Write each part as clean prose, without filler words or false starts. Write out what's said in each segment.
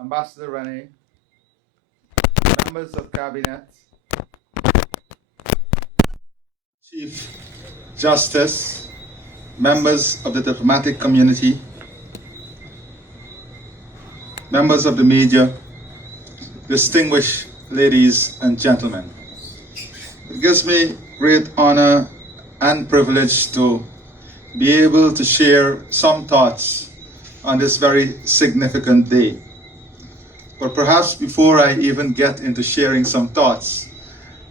Ambassador Rene, members of Cabinet, Chief Justice, members of the diplomatic community, members of the media, distinguished ladies and gentlemen. It gives me great honor and privilege to be able to share some thoughts on this very significant day. But perhaps before I even get into sharing some thoughts,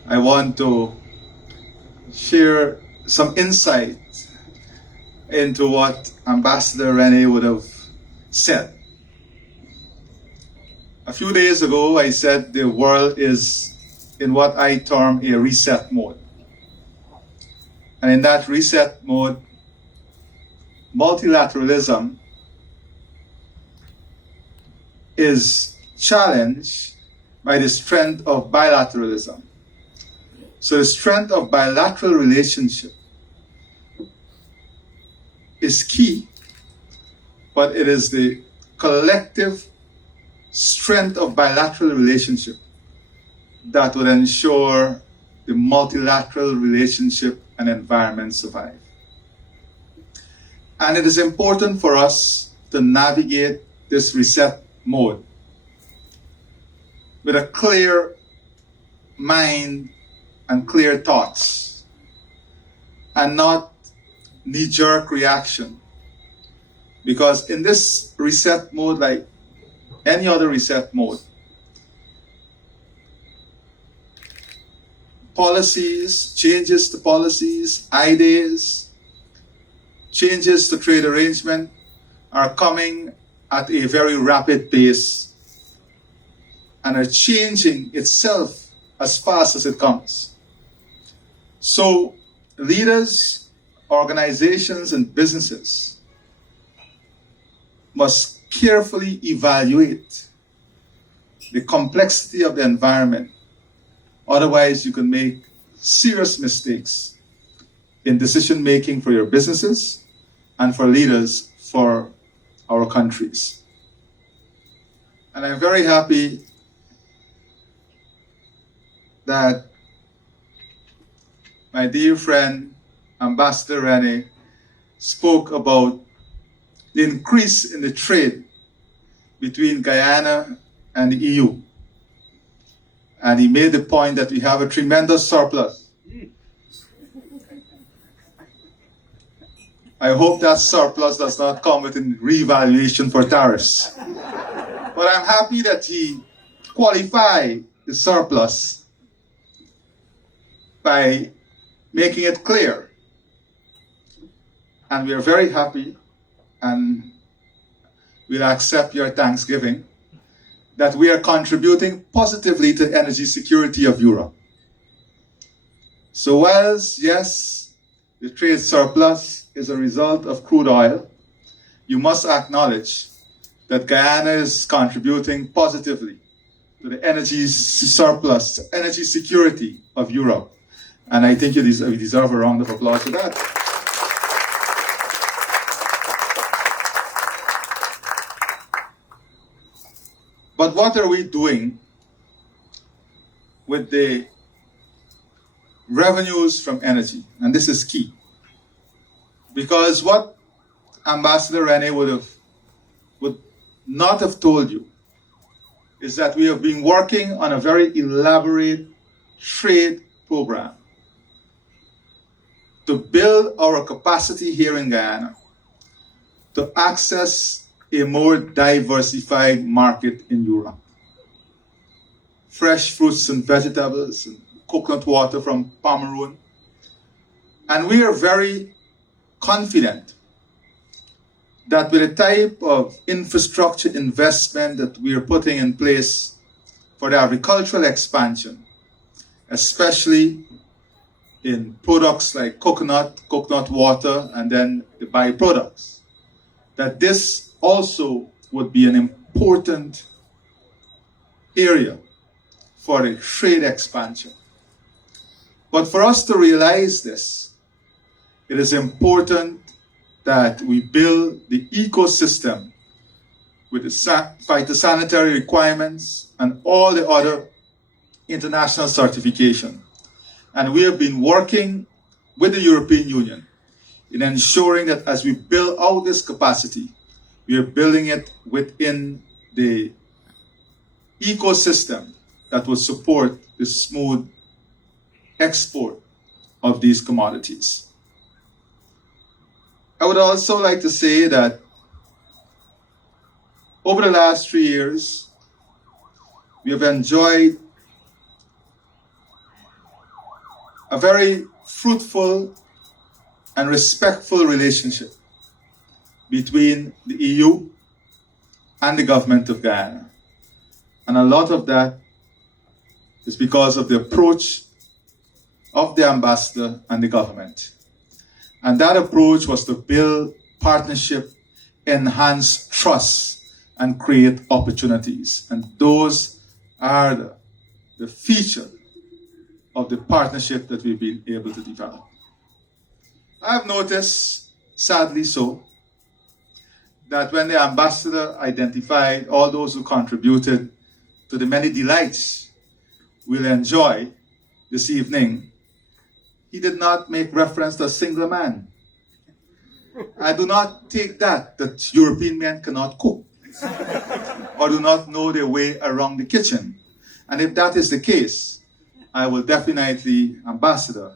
I want to share some insight into what Ambassador Rene would have said. A few days ago, I said the world is in what I term a reset mode. And in that reset mode, multilateralism is challenged by the strength of bilateralism. So the strength of bilateral relationship is key, but it is the collective strength of bilateral relationship that will ensure the multilateral relationship and environment survive. And it is important for us to navigate this reset mode with a clear mind and clear thoughts, and not knee-jerk reaction. Because in this reset mode, like any other reset mode, policies, changes to policies, ideas, changes to trade arrangement are coming at a very rapid pace and are changing itself as fast as it comes. So leaders, organizations, and businesses must carefully evaluate the complexity of the environment. Otherwise, you can make serious mistakes in decision making for your businesses and for leaders for our countries. And I'm very happy that my dear friend, Ambassador Rene, spoke about the increase in the trade between Guyana and the EU. And he made the point that we have a tremendous surplus. I hope that surplus does not come with a revaluation for tariffs. But I'm happy that he qualified the surplus by making it clear. And we are very happy, and we'll accept your thanksgiving, that we are contributing positively to energy security of Europe. So whilst, yes, the trade surplus is a result of crude oil, you must acknowledge that Guyana is contributing positively to the energy surplus, energy security of Europe. And I think you deserve a round of applause for that. But what are we doing with the revenues from energy? And this is key. Because what Ambassador Rene would not have told you is that we have been working on a very elaborate trade program to build our capacity here in Guyana to access a more diversified market in Europe. Fresh fruits and vegetables and coconut water from Pomeroon. And we are very confident that with the type of infrastructure investment that we are putting in place for the agricultural expansion, especially in products like coconut water, and then the byproducts, that this also would be an important area for a trade expansion. But for us to realize this, it is important that we build the ecosystem with the phytosanitary requirements and all the other international certification. And we have been working with the European Union in ensuring that as we build out this capacity, we are building it within the ecosystem that will support the smooth export of these commodities. I would also like to say that over the last 3 years, we have enjoyed a very fruitful and respectful relationship between the EU and the government of Guyana. And a lot of that is because of the approach of the ambassador and the government. And that approach was to build partnership, enhance trust, and create opportunities. And those are the feature of the partnership that we've been able to develop. I have noticed, sadly so, that when the ambassador identified all those who contributed to the many delights we'll enjoy this evening, he did not make reference to a single man. I do not take that European men cannot cook or do not know their way around the kitchen. And if that is the case, I will definitely, Ambassador,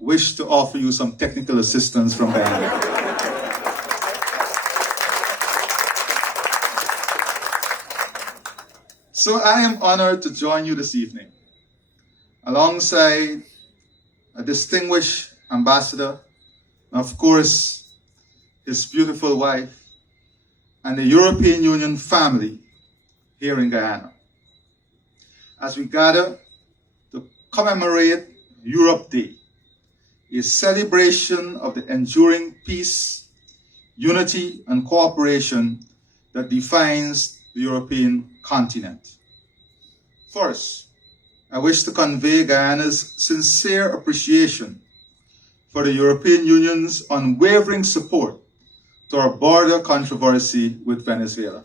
wish to offer you some technical assistance from Guyana. So I am honored to join you this evening alongside a distinguished ambassador, and of course, his beautiful wife, and the European Union family here in Guyana, as we gather to commemorate Europe Day, a celebration of the enduring peace, unity, and cooperation that defines the European continent. First, I wish to convey Guyana's sincere appreciation for the European Union's unwavering support to our border controversy with Venezuela.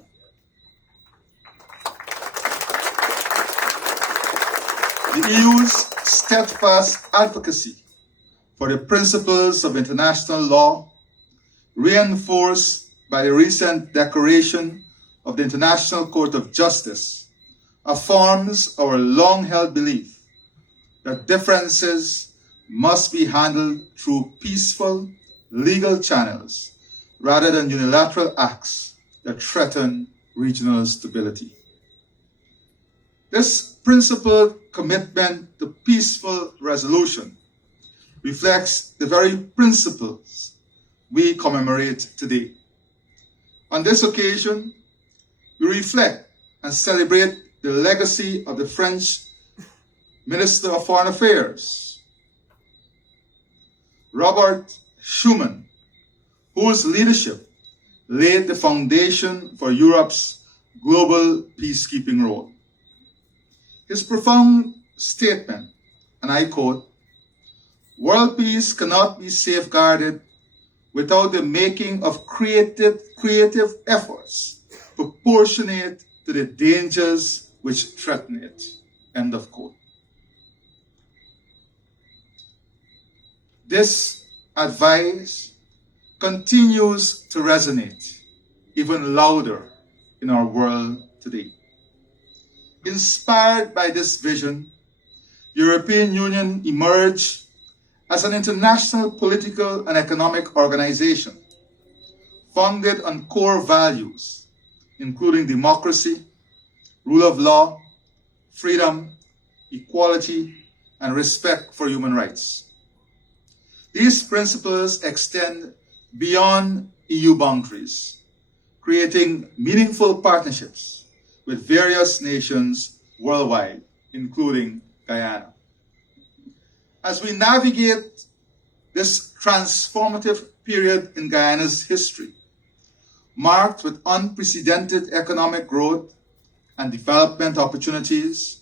The EU's steadfast advocacy for the principles of international law, reinforced by the recent declaration of the International Court of Justice, affirms our long-held belief that differences must be handled through peaceful, legal channels rather than unilateral acts that threaten regional stability. This principled commitment to peaceful resolution reflects the very principles we commemorate today. On this occasion, we reflect and celebrate the legacy of the French Minister of Foreign Affairs, Robert Schuman, whose leadership laid the foundation for Europe's global peacekeeping role. His profound statement, and I quote, "World peace cannot be safeguarded without the making of creative efforts proportionate to the dangers which threaten it." End of quote. This advice continues to resonate even louder in our world today. Inspired by this vision, the European Union emerged as an international political and economic organization founded on core values, including democracy, rule of law, freedom, equality, and respect for human rights. These principles extend beyond EU boundaries, creating meaningful partnerships with various nations worldwide, including Guyana. As we navigate this transformative period in Guyana's history, marked with unprecedented economic growth and development opportunities,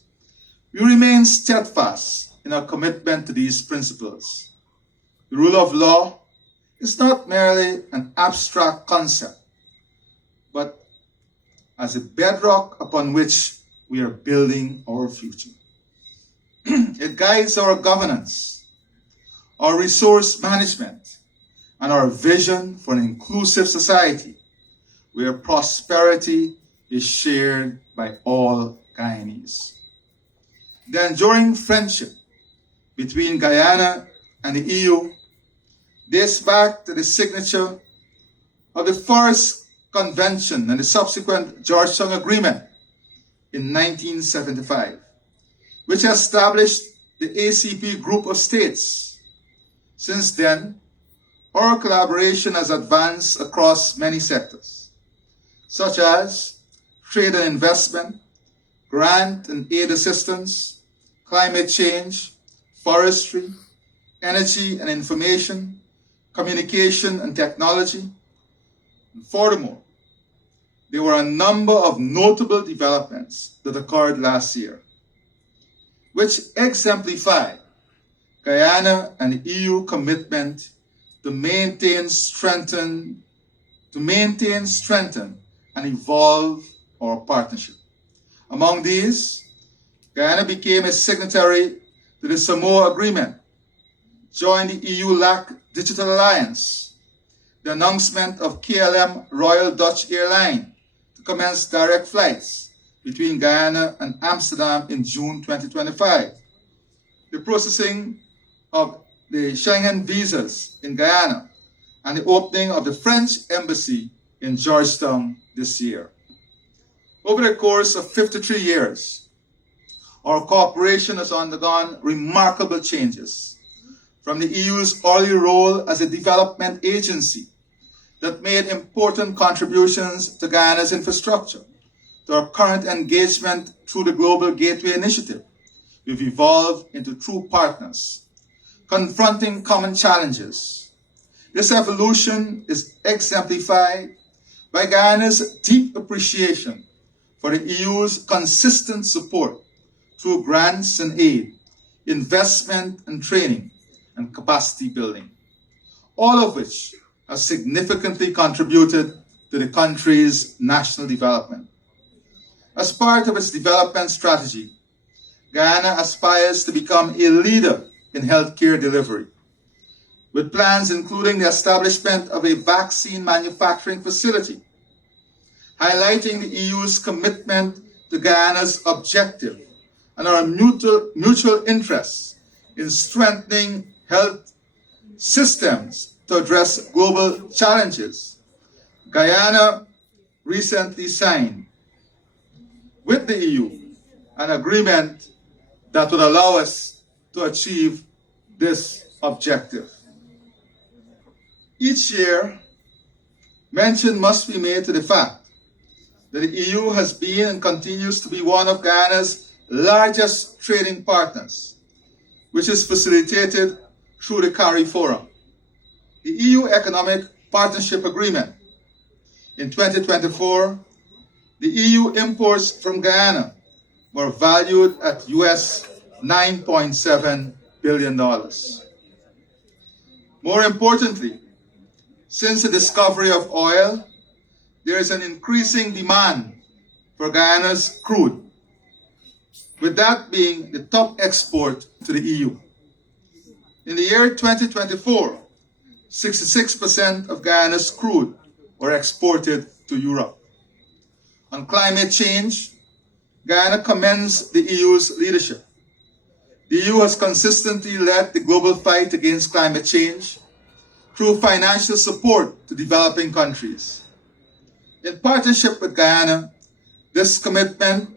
we remain steadfast in our commitment to these principles. The rule of law is not merely an abstract concept, but as a bedrock upon which we are building our future. It guides our governance, our resource management, and our vision for an inclusive society where prosperity is shared by all Guyanese. The enduring friendship between Guyana and the EU dates back to the signature of the Forest Convention and the subsequent Georgetown Agreement in 1975, which established the ACP group of states. Since then, our collaboration has advanced across many sectors, such as trade and investment, grant and aid assistance, climate change, forestry, energy and information, communication and technology. And furthermore, there were a number of notable developments that occurred last year, which exemplify Guyana and the EU commitment to maintain, strengthen, and evolve our partnership. Among these, Guyana became a signatory to the Samoa Agreement, joined the EU-LAC Digital Alliance, the announcement of KLM Royal Dutch Airline to commence direct flights between Guyana and Amsterdam in June 2025, the processing of the Schengen visas in Guyana, and the opening of the French embassy in Georgetown this year. Over the course of 53 years, our cooperation has undergone remarkable changes, from the EU's early role as a development agency that made important contributions to Guyana's infrastructure, to our current engagement through the Global Gateway Initiative. We've evolved into true partners, confronting common challenges. This evolution is exemplified by Guyana's deep appreciation for the EU's consistent support through grants and aid, investment and training, and capacity building, all of which have significantly contributed to the country's national development. As part of its development strategy, Guyana aspires to become a leader in healthcare delivery, with plans including the establishment of a vaccine manufacturing facility, highlighting the EU's commitment to Guyana's objective and our mutual interests in strengthening health systems to address global challenges. Guyana recently signed with the EU an agreement that would allow us to achieve this objective. Each year, mention must be made to the fact that the EU has been and continues to be one of Guyana's largest trading partners, which is facilitated through the CARI Forum. The EU Economic Partnership Agreement. In 2024, the EU imports from Guyana were valued at US $9.7 billion. More importantly, since the discovery of oil, there is an increasing demand for Guyana's crude, with that being the top export to the EU. In the year 2024, 66% of Guyana's crude were exported to Europe. On climate change, Guyana commends the EU's leadership. The EU has consistently led the global fight against climate change through financial support to developing countries. In partnership with Guyana, this commitment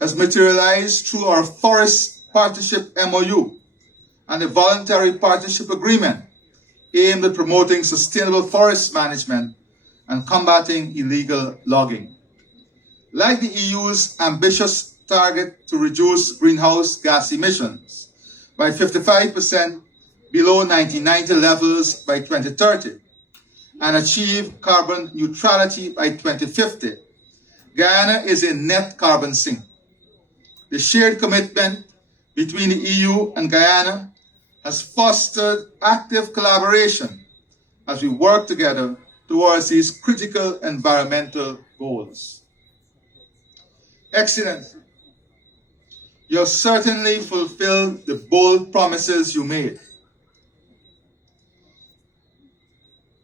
has materialized through our Forest Partnership MOU and the Voluntary Partnership Agreement aimed at promoting sustainable forest management and combating illegal logging. Like the EU's ambitious target to reduce greenhouse gas emissions by 55% below 1990 levels by 2030 and achieve carbon neutrality by 2050, Guyana is a net carbon sink. The shared commitment between the EU and Guyana has fostered active collaboration as we work together towards these critical environmental goals. Excellency, you have certainly fulfilled the bold promises you made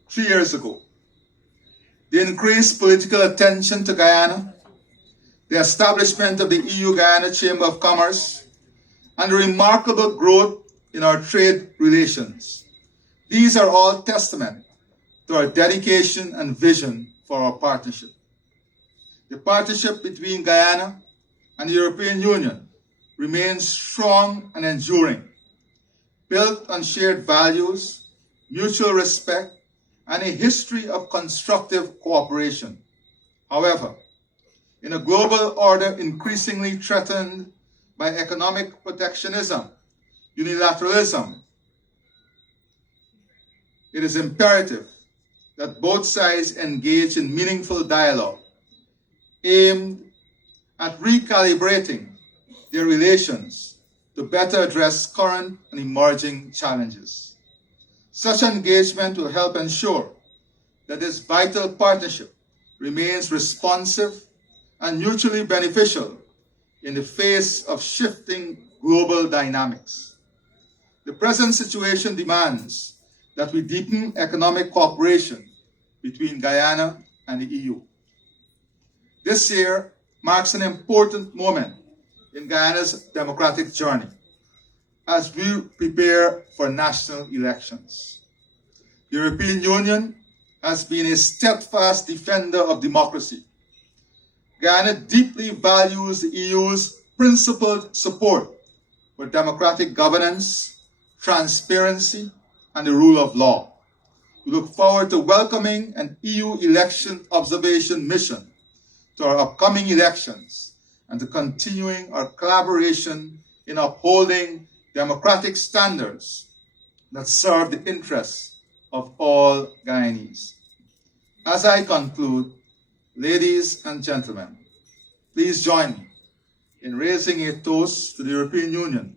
3 years ago. The increased political attention to Guyana, the establishment of the EU-Guyana Chamber of Commerce, and the remarkable growth in our trade relations. These are all testament to our dedication and vision for our partnership. The partnership between Guyana and the European Union remains strong and enduring, built on shared values, mutual respect, and a history of constructive cooperation. However, in a global order increasingly threatened by economic protectionism, unilateralism, it is imperative that both sides engage in meaningful dialogue aimed at recalibrating their relations to better address current and emerging challenges. Such engagement will help ensure that this vital partnership remains responsive and mutually beneficial in the face of shifting global dynamics. The present situation demands that we deepen economic cooperation between Guyana and the EU. This year marks an important moment in Guyana's democratic journey as we prepare for national elections. The European Union has been a steadfast defender of democracy. Guyana deeply values the EU's principled support for democratic governance, transparency, and the rule of law. We look forward to welcoming an EU election observation mission to our upcoming elections and to continuing our collaboration in upholding democratic standards that serve the interests of all Guyanese. As I conclude, ladies and gentlemen, please join me in raising a toast to the European Union,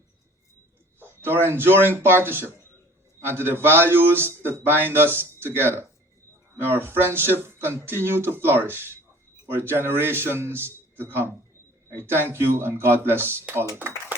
to our enduring partnership, and to the values that bind us together. May our friendship continue to flourish for generations to come. I thank you and God bless all of you.